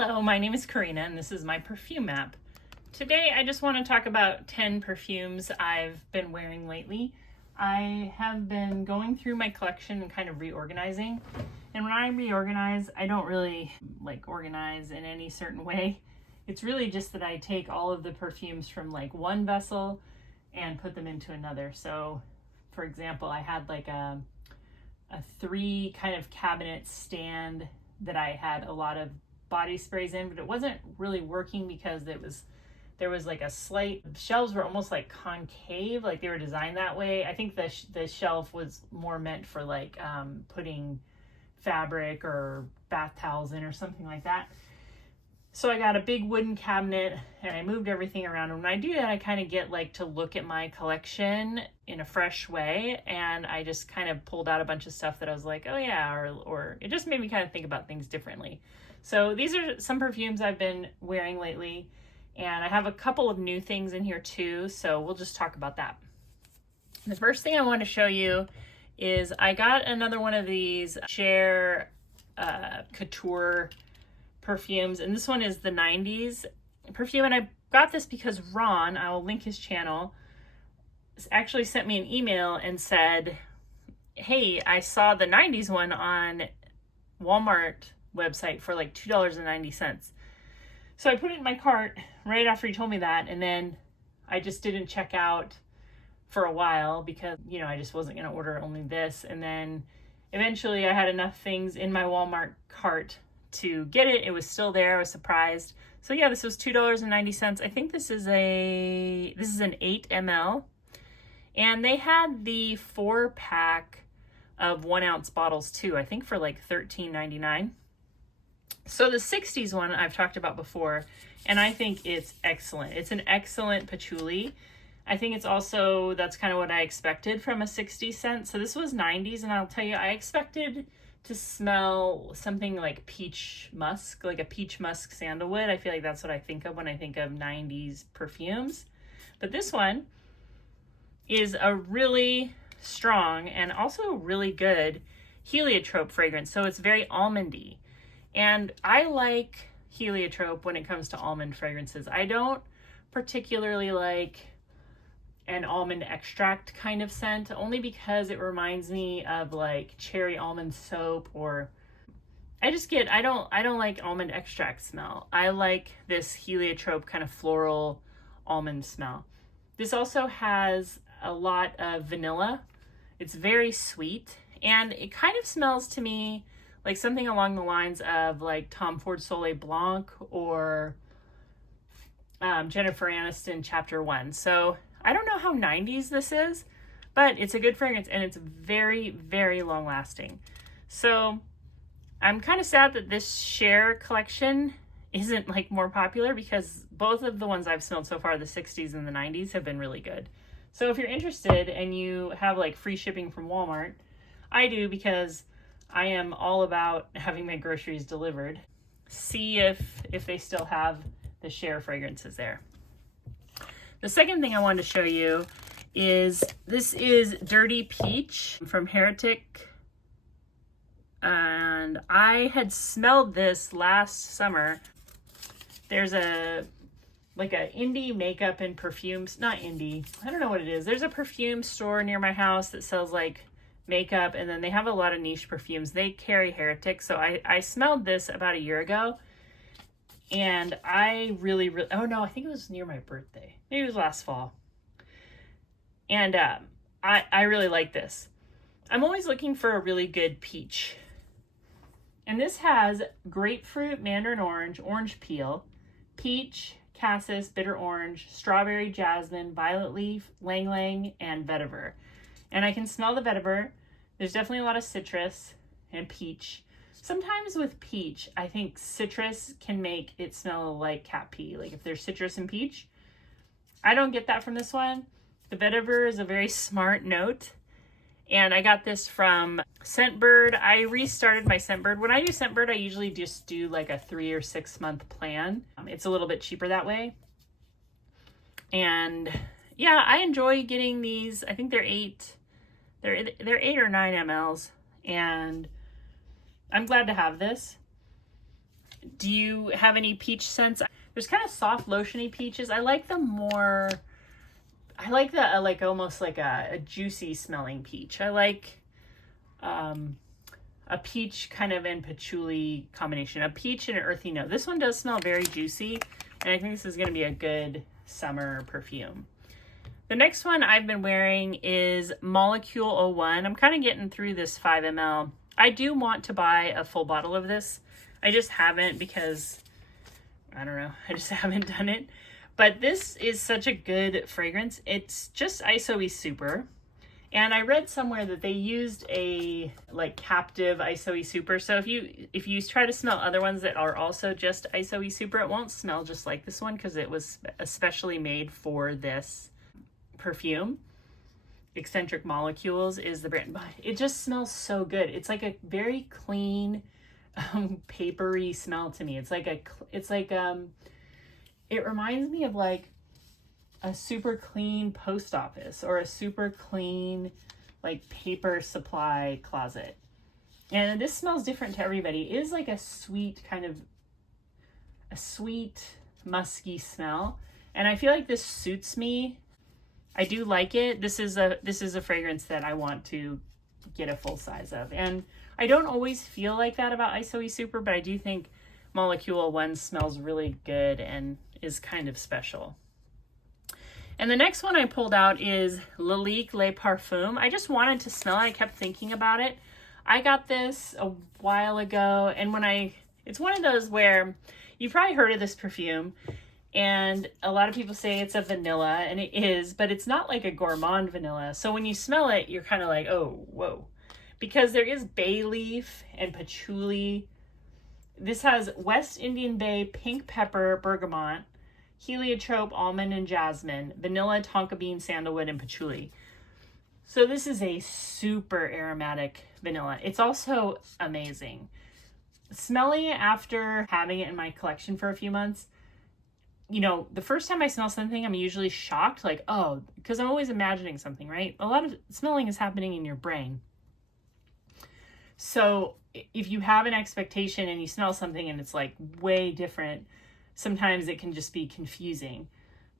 Hello, my name is Karina and this is my perfume map. Today I just want to talk about 10 perfumes I've been wearing lately. I have been going through my collection and kind of reorganizing. And when I reorganize, I don't really organize in any certain way. It's really just that I take all of the perfumes from one vessel and put them into another. So for example, I had a 3 kind of cabinet stand that I had a lot of body sprays in, but it wasn't really working because there was a slight, shelves were almost like concave, like they were designed that way. I think the shelf was more meant for putting fabric or bath towels in or something like that. So I got a big wooden cabinet and I moved everything around. And when I do that, I kind of get to look at my collection in a fresh way. And I just kind of pulled out a bunch of stuff that I was like, oh yeah, or it just made me kind of think about things differently. So these are some perfumes I've been wearing lately. And I have a couple of new things in here too. So we'll just talk about that. The first thing I want to show you is I got another one of these Cher couture perfumes, and this one is the 90s perfume, and I got this because Ron, I will link his channel, actually sent me an email and said, hey, I saw the 90s one on Walmart website for $2.90. So I put it in my cart right after he told me that, and then I just didn't check out for a while because I just wasn't going to order only this. And then eventually I had enough things in my Walmart cart to get it. It was still there. I was surprised. So yeah, this was $2.90. I think this is an 8 ml, and they had the 4-pack of 1-ounce bottles too, I think for $13.99. So the 60s one I've talked about before, and I think it's excellent. It's an excellent patchouli. I think it's also, that's kind of what I expected from a 60 scent. So this was 90s, and I'll tell you, I expected to smell something like peach musk, like a peach musk sandalwood. I feel like that's what I think of when I think of 90s perfumes. But this one is a really strong and also really good heliotrope fragrance. So it's very almondy. And I like heliotrope when it comes to almond fragrances. I don't particularly like an almond extract kind of scent, only because it reminds me of cherry almond soap, or I don't like almond extract smell. I like this heliotrope kind of floral almond smell. This also has a lot of vanilla. It's very sweet, and it kind of smells to me like something along the lines of Tom Ford Soleil Blanc or Jennifer Aniston Chapter 1. So I don't know how 90s this is, but it's a good fragrance and it's very, very long lasting. So I'm kind of sad that this Cher collection isn't more popular, because both of the ones I've smelled so far, the 60s and the 90s, have been really good. So if you're interested and you have free shipping from Walmart, I do, because I am all about having my groceries delivered. See if they still have the Cher fragrances there. The second thing I wanted to show you is, this is Dirty Peach from Heretic. And I had smelled this last summer. There's a indie makeup and perfumes, not indie, I don't know what it is. There's a perfume store near my house that sells makeup, and then they have a lot of niche perfumes. They carry Heretic. So I smelled this about a year ago. And I really, oh no, I think it was near my birthday. Maybe it was last fall. And I really like this. I'm always looking for a really good peach. And this has grapefruit, mandarin orange, orange peel, peach, cassis, bitter orange, strawberry, jasmine, violet leaf, lang lang, and vetiver. And I can smell the vetiver. There's definitely a lot of citrus and peach. Sometimes with peach, I think citrus can make it smell like cat pee. If there's citrus and peach. I don't get that from this one. The vetiver is a very smart note. And I got this from Scentbird. I restarted my Scentbird. When I do Scentbird, I usually just do a 3 or 6 month plan. It's a little bit cheaper that way. And yeah, I enjoy getting these. I think they're 8 or 9 mLs. And I'm glad to have this. Do you have any peach scents? There's kind of soft lotiony peaches. I like them more. I like the like almost like a juicy smelling peach. I like a peach kind of and patchouli combination. A peach and an earthy note. This one does smell very juicy, and I think this is going to be a good summer perfume. The next one I've been wearing is Molecule 01. I'm kind of getting through this 5 ml. I do want to buy a full bottle of this. I just haven't because, I don't know, I just haven't done it. But this is such a good fragrance. It's just ISOE Super. And I read somewhere that they used a like captive ISOE Super. So if you try to smell other ones that are also just ISOE Super, it won't smell just like this one because it was especially made for this perfume. Eccentric Molecules is the brand, but it just smells so good. It's like a very clean, papery smell to me. It reminds me of like a super clean post office or a super clean like paper supply closet. And this smells different to everybody. It is like a sweet musky smell. And I feel like this suits me. I do like it. This is a fragrance that I want to get a full size of. And I don't always feel like that about ISOE Super, but I do think Molecule 1 smells really good and is kind of special. And the next one I pulled out is Lalique Les Parfums. I just wanted to smell it. I kept thinking about it. I got this a while ago, and it's one of those where you've probably heard of this perfume, and a lot of people say it's a vanilla, and it is, but it's not like a gourmand vanilla. So when you smell it, you're kind of like, oh, whoa. Because there is bay leaf and patchouli. This has West Indian Bay, pink pepper, bergamot, heliotrope, almond, and jasmine, vanilla, tonka bean, sandalwood, and patchouli. So this is a super aromatic vanilla. It's also amazing. Smelling it after having it in my collection for a few months, you know, the first time I smell something, I'm usually shocked, like, oh, because I'm always imagining something, right? A lot of smelling is happening in your brain. So if you have an expectation and you smell something and it's like way different, sometimes it can just be confusing.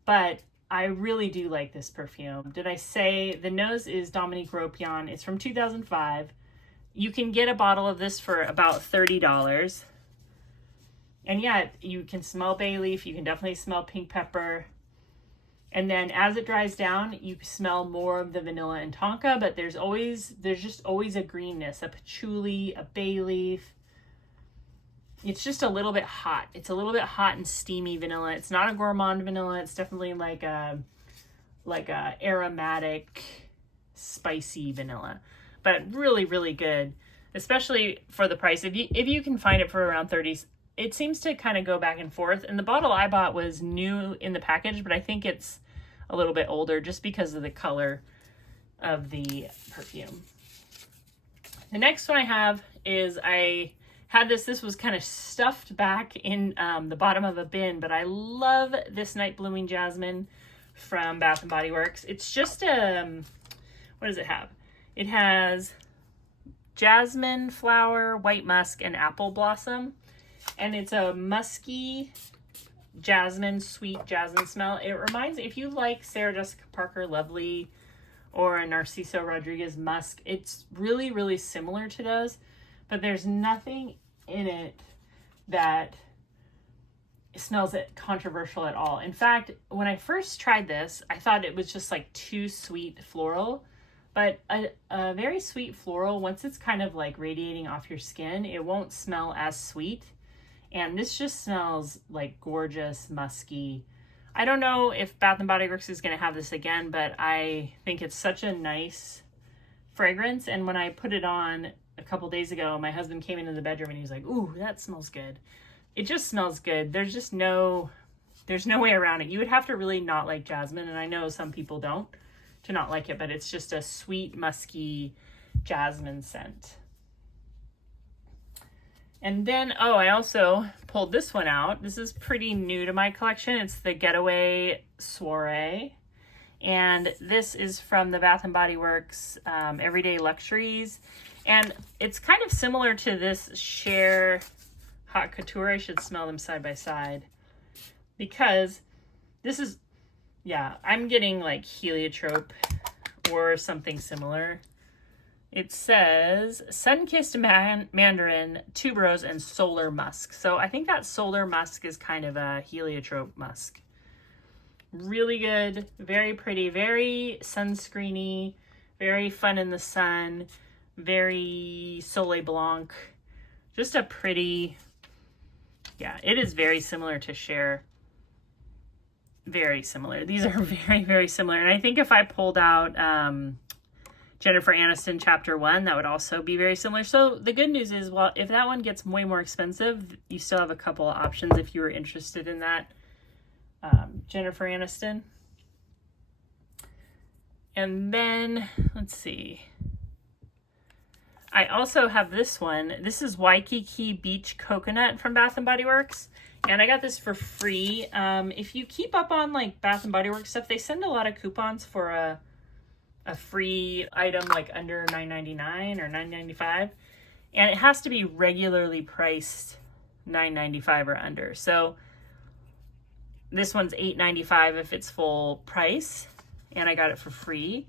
But I really do like this perfume. Did I say the nose is Dominique Ropion? It's from 2005. You can get a bottle of this for about $30. And yeah, you can smell bay leaf. You can definitely smell pink pepper. And then as it dries down, you smell more of the vanilla and tonka, but there's just always a greenness, a patchouli, a bay leaf. It's just a little bit hot. It's a little bit hot and steamy vanilla. It's not a gourmand vanilla. It's definitely like a aromatic, spicy vanilla, but really, really good, especially for the price. If you can find it for around 30s, it seems to kind of go back and forth. And the bottle I bought was new in the package, but I think it's a little bit older just because of the color of the perfume. The next one I have is I had this was kind of stuffed back in the bottom of a bin, but I love this Night Blooming Jasmine from Bath & Body Works. It's just what does it have? It has jasmine flower, white musk, and apple blossom. And it's a musky jasmine, sweet jasmine smell. It reminds me, if you like Sarah Jessica Parker Lovely or a Narciso Rodriguez musk, it's really, really similar to those, but there's nothing in it that smells controversial at all. In fact, when I first tried this, I thought it was just like too sweet floral, but a very sweet floral, once it's kind of like radiating off your skin, it won't smell as sweet. And this just smells like gorgeous, musky. I don't know if Bath & Body Works is going to have this again, but I think it's such a nice fragrance. And when I put it on a couple days ago, my husband came into the bedroom and he was like, ooh, that smells good. It just smells good. There's no way around it. You would have to really not like jasmine, and I know some people don't to not like it, but it's just a sweet, musky jasmine scent. And then, oh, I also pulled this one out. This is pretty new to my collection. It's the Getaway Soirée. And this is from the Bath & Body Works Everyday Luxuries. And it's kind of similar to this Cher Haute Couture. I should smell them side by side because this is, yeah, I'm getting like heliotrope or something similar. It says sun-kissed mandarin, tuberose, and solar musk. So I think that solar musk is kind of a heliotrope musk. Really good, very pretty, very sunscreeny, very fun in the sun, very Soleil Blanc. Just a pretty, yeah, it is very similar to Cher. Very similar. These are very, very similar. And I think if I pulled out Jennifer Aniston Chapter 1, that would also be very similar. So the good news is, well, if that one gets way more expensive, you still have a couple of options if you were interested in that. Jennifer Aniston. And then, let's see. I also have this one. This is Waikiki Beach Coconut from Bath & Body Works. And I got this for free. If you keep up on like Bath & Body Works stuff, they send a lot of coupons for a free item like under $9.99 or $9.95. And it has to be regularly priced $9.95 or under. So this one's $8.95 if it's full price. And I got it for free.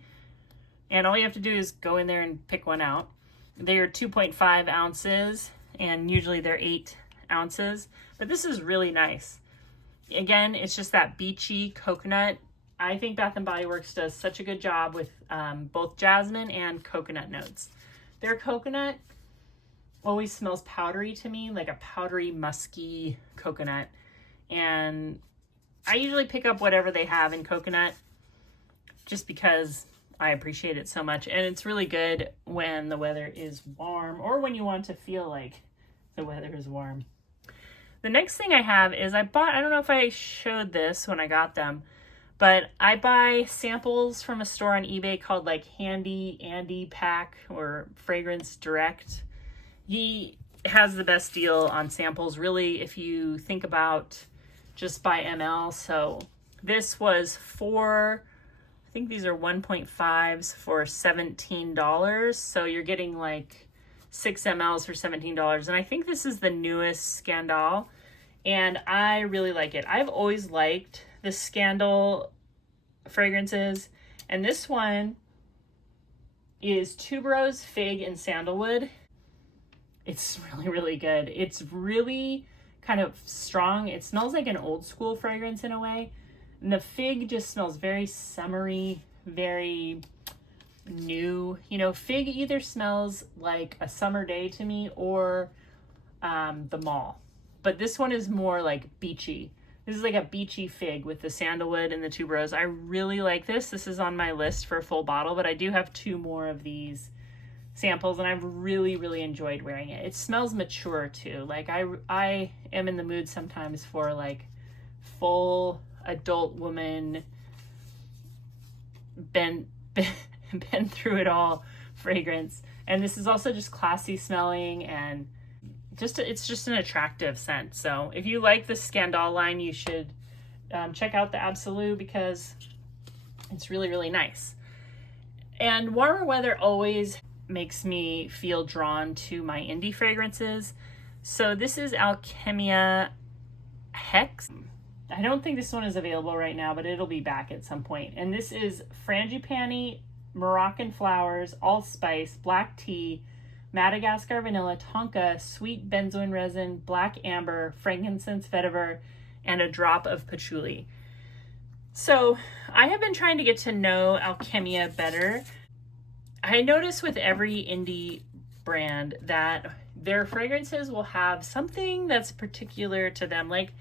And all you have to do is go in there and pick one out. They are 2.5 ounces, and usually they're 8 ounces. But this is really nice. Again, it's just that beachy coconut. I think Bath & Body Works does such a good job with both jasmine and coconut notes. Their coconut always smells powdery to me, like a powdery, musky coconut. And I usually pick up whatever they have in coconut just because I appreciate it so much. And it's really good when the weather is warm or when you want to feel like the weather is warm. The next thing I have is I don't know if I showed this when I got them, but I buy samples from a store on eBay called like Handy Andy Pack or Fragrance Direct. He has the best deal on samples, really, if you think about just by ml. So this was I think these are 1.5s for $17. So you're getting like 6 mLs for $17. And I think this is the newest Scandal. And I really like it. I've always liked the Scandal fragrances. And this one is tuberose, fig, and sandalwood. It's really, really good. It's really kind of strong. It smells like an old school fragrance in a way. And the fig just smells very summery, very new. You know, fig either smells like a summer day to me or the mall. But this one is more like beachy. This is like a beachy fig with the sandalwood and the tuberose. I really like this. This is on my list for a full bottle, but I do have 2 more of these samples and I've really, really enjoyed wearing it. It smells mature too. Like I am in the mood sometimes for like full adult woman been through it all fragrance. And this is also just classy smelling and it's just an attractive scent. So if you like the Scandal line, you should check out the Absolu because it's really, really nice. And warmer weather always makes me feel drawn to my indie fragrances. So this is Alchemia Hex. I don't think this one is available right now, but it'll be back at some point. And this is Frangipani, Moroccan flowers, allspice, black tea, Madagascar vanilla, tonka, sweet benzoin resin, black amber, frankincense vetiver, and a drop of patchouli. So I have been trying to get to know Alchemia better. I notice with every indie brand that their fragrances will have something that's particular to them. Like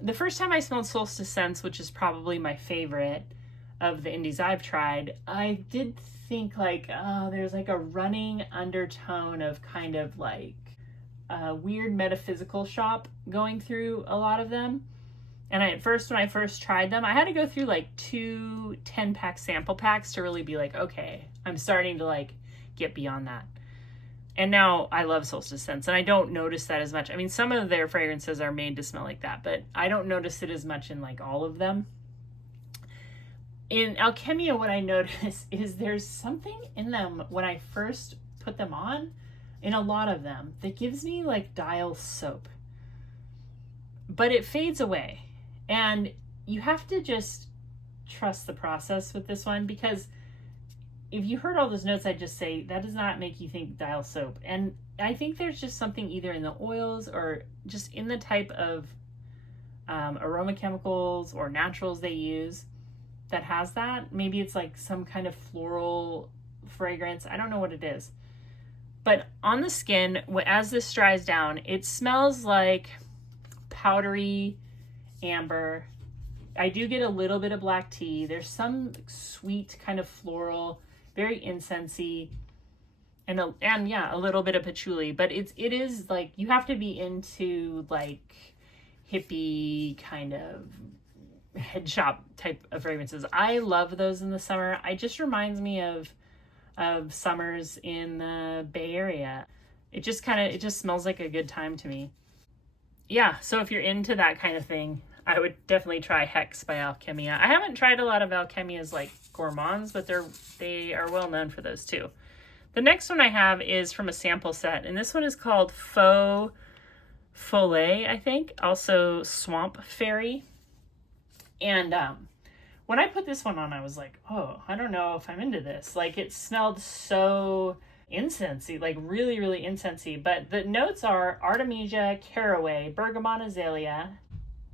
the first time I smelled Solstice Scents, which is probably my favorite of the indies I've tried, I did think like, oh, there's like a running undertone of kind of like a weird metaphysical shop going through a lot of them. And when I first tried them, I had to go through like 2 10-pack sample packs to really be like, okay, I'm starting to like get beyond that. And now I love Solstice Scents, and I don't notice that as much. I mean, some of their fragrances are made to smell like that, but I don't notice it as much in like all of them. In Alchemia, what I notice is there's something in them when I first put them on. in a lot of them that gives me like dial soap, but it fades away. And you have to just trust the process with this one, because if you heard all those notes I just say, that does not make you think dial soap. And I think there's just something either in the oils or just in the type of aroma chemicals or naturals they use that has that. Maybe it's like some kind of floral fragrance. I don't know what it is. But on the skin, as this dries down, it smells like powdery amber. I do get a little bit of black tea. There's some sweet kind of floral, very incensey, and yeah, a little bit of patchouli. But it is like, you have to be into like hippie kind of head shop type of fragrances. I love those in the summer. It just reminds me of summers in the Bay Area. It just smells like a good time to me. Yeah, so if you're into that kind of thing, I would definitely try Hex by Alchemia. I haven't tried a lot of Alchemia's like gourmands, but they are well known for those too. The next one I have is from a sample set, and this one is called Follet, I think, also Swamp Fairy. And when I put this one on, I was like, oh, I don't know if I'm into this. Like, it smelled so incensey, like really, really incensey. But the notes are Artemisia, caraway, bergamot azalea,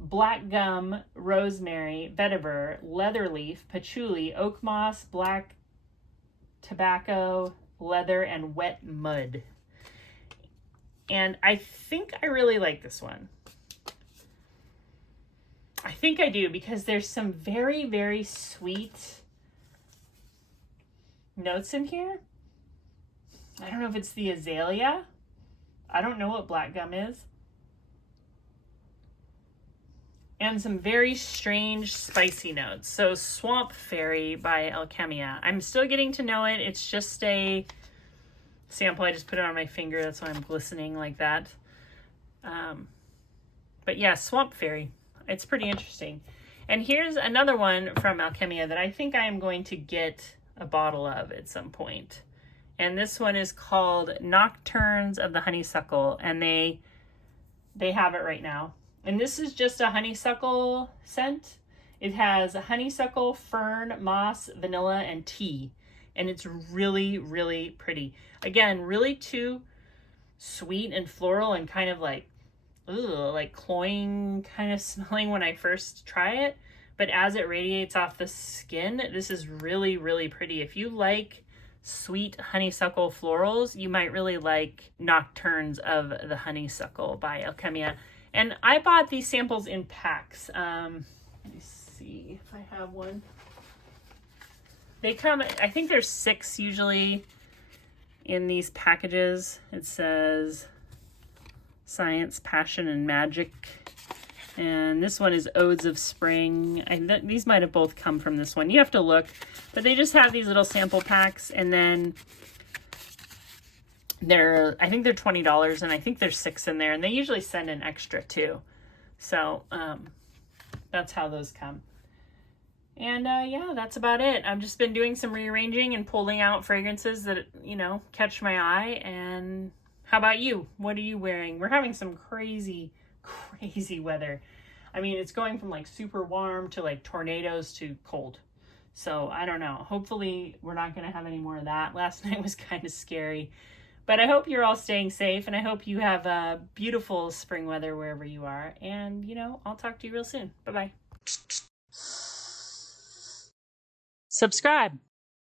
black gum, rosemary, vetiver, leather leaf, patchouli, oak moss, black tobacco, leather, and wet mud. And I think I really like this one. I think I do, because there's some very, very sweet notes in here. I don't know if it's the azalea. I don't know what black gum is. And some very strange spicy notes. So Swamp Fairy by Alchemia. I'm still getting to know it. It's just a sample. I just put it on my finger. That's why I'm glistening like that. But yeah, Swamp Fairy. It's pretty interesting. And here's another one from Alchemia that I think I am going to get a bottle of at some point. And this one is called Nocturnes of the Honeysuckle. And they have it right now. And this is just a honeysuckle scent. It has honeysuckle, fern, moss, vanilla, and tea. And it's really, really pretty. Again, really too sweet and floral and kind of like, like cloying kind of smelling when I first try it. But as it radiates off the skin, this is really, really pretty. If you like sweet honeysuckle florals, you might really like Nocturnes of the Honeysuckle by Alchemia. And I bought these samples in packs. Let me see if I have one. They come, I think there's 6 usually in these packages. It says Science, Passion, and Magic. And this one is Odes of Spring. These might have both come from this one. You have to look. But they just have these little sample packs. And then I think they're $20, and I think there's 6 in there, and they usually send an extra too. So that's how those come. And yeah, that's about it. I've just been doing some rearranging and pulling out fragrances that, you know, catch my eye. And how about you? What are you wearing? We're having some crazy, crazy weather. I mean, it's going from like super warm to like tornadoes to cold. So I don't know. Hopefully we're not going to have any more of that. Last night was kind of scary. But I hope you're all staying safe, and I hope you have beautiful spring weather wherever you are. And, you know, I'll talk to you real soon. Bye-bye. Subscribe.